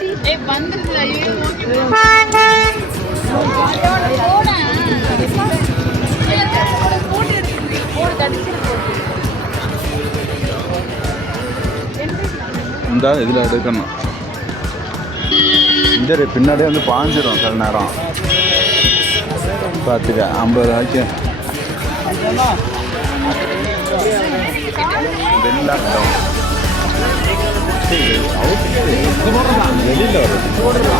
ஏய் வந்துருதுல ஐயோ ஓகே இந்த இதில் எடுக்கணும். இந்த பின்னாடியே வந்து பாஞ்சிடும் சில நேரம். பார்த்துக்க 50 ரூபாய்க்கு வெளியில் வருது.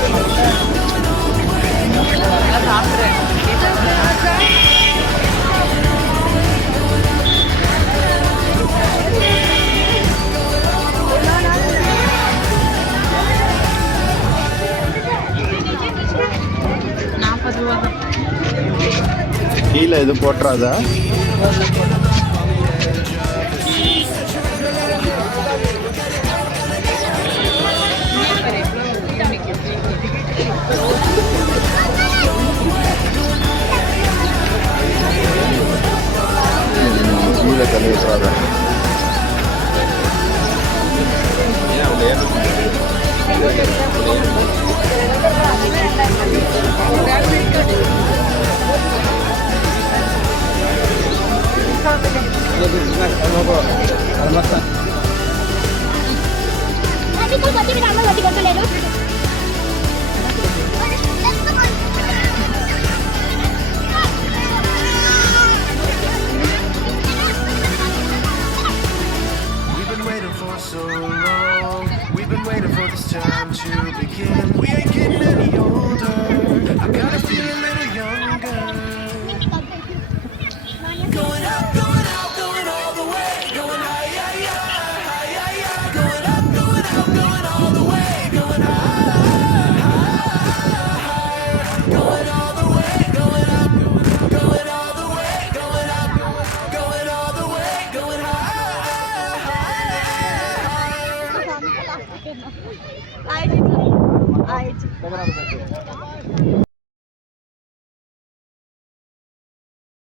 கீழே இது போட்டுறாதா? கீழே தள்ளி விட்டுறாத. So long, we've been waiting for this time to begin. We ain't getting any older. I gotta feel a little younger. Going up, going out, going all the way. Going high, high, high, high, high, high. Going up, going out, going all the way. Going high, high, high. Going all the way, going up, going all the way, going up, going all the way, going high. I did.